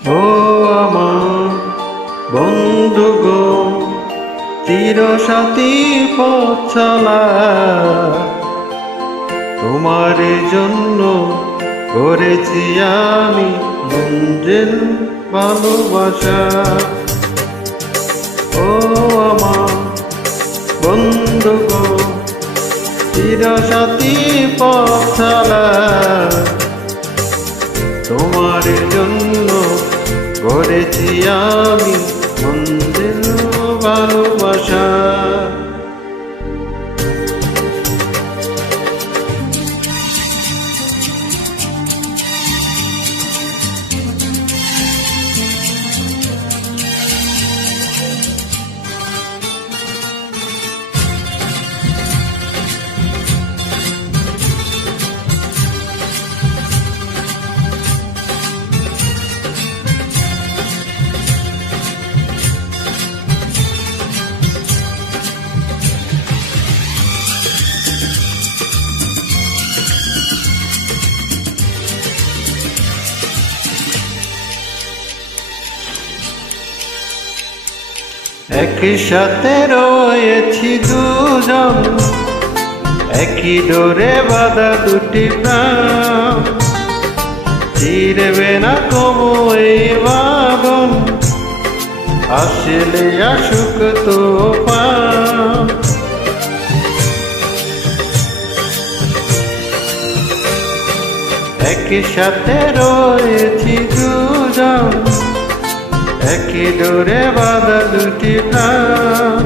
ও আমার বন্ধু গো, চিরসাথী পথ চলা, তোমার জন্য করেছি আমি মঞ্জিল ভালোবাসা। ও আমার বন্ধু গো, চিরসাথী পথ চলা, তোমার জন্য করেছি আমি মঞ্জিল ভালোবাসা। একই সাথে রয়েছি দুজন, একই ডোরে বাঁধা দুটি প্রাণ, চিরবে না কবু এই বাঁধন, আসলে আসুক তুফান। একই সাথে রয়েছি দুজন, একই ডোরে বাঁধা দুটি প্রাণ,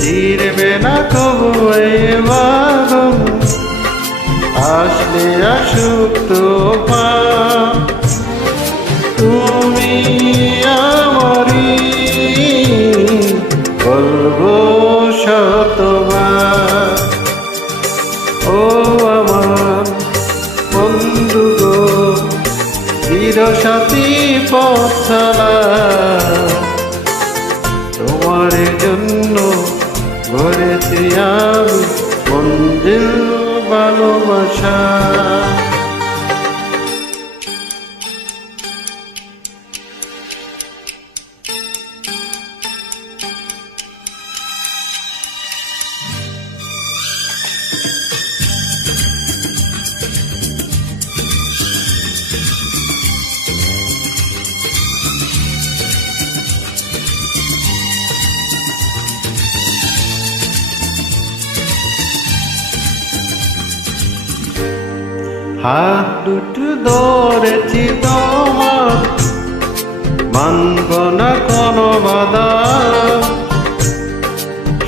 চিরবে না কবু এই বাঁধন, আসলে আসুক তুফান। তুমি আমারই বলবো শতবার, ও আমার বন্ধু গো, চিরসাথী পথ চলা, তোমার জন্য গড়েছি আমি মঞ্জিল ভালোবাসা। হাত দুটো ধরেছি তোমার, মানব না কোনো বাধা,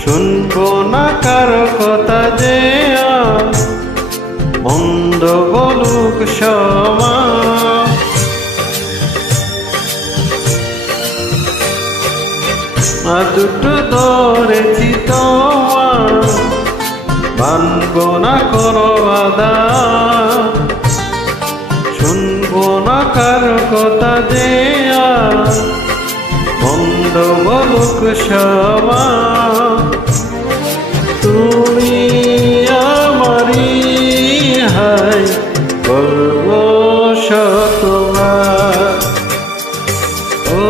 শুনবো না কারো কথা যে মন্দ বলুক সমাজ। হাত দুটো ধরেছি তোমার, মানব না কোনো বাধা, শুনবো না কারো কথা যে মন্দ বলুক সমাজ। তুমি আমারই হাই বলবো শতবার, ও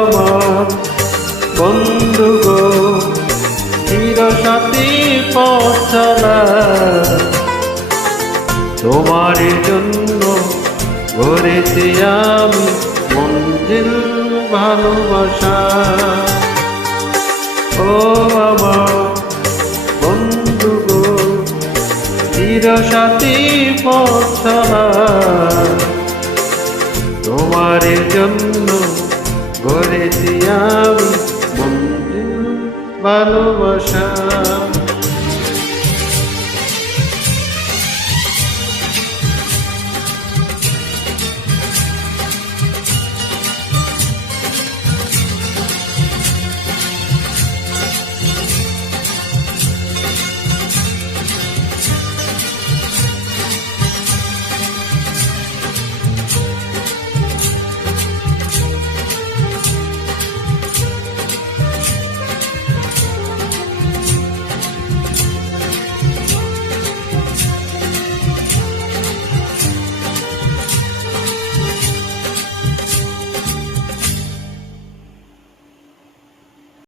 আমার বন্ধু গো, চিরসাথী পথ চলা, তোমার জন্য গড়েছি আমি মঞ্জিল ভালোবাসা। ও আমার বন্ধু গো, চিরসাথী পথ চলা, তোমার জন্য গড়েছি আমি মঞ্জিল ভালোবাসা।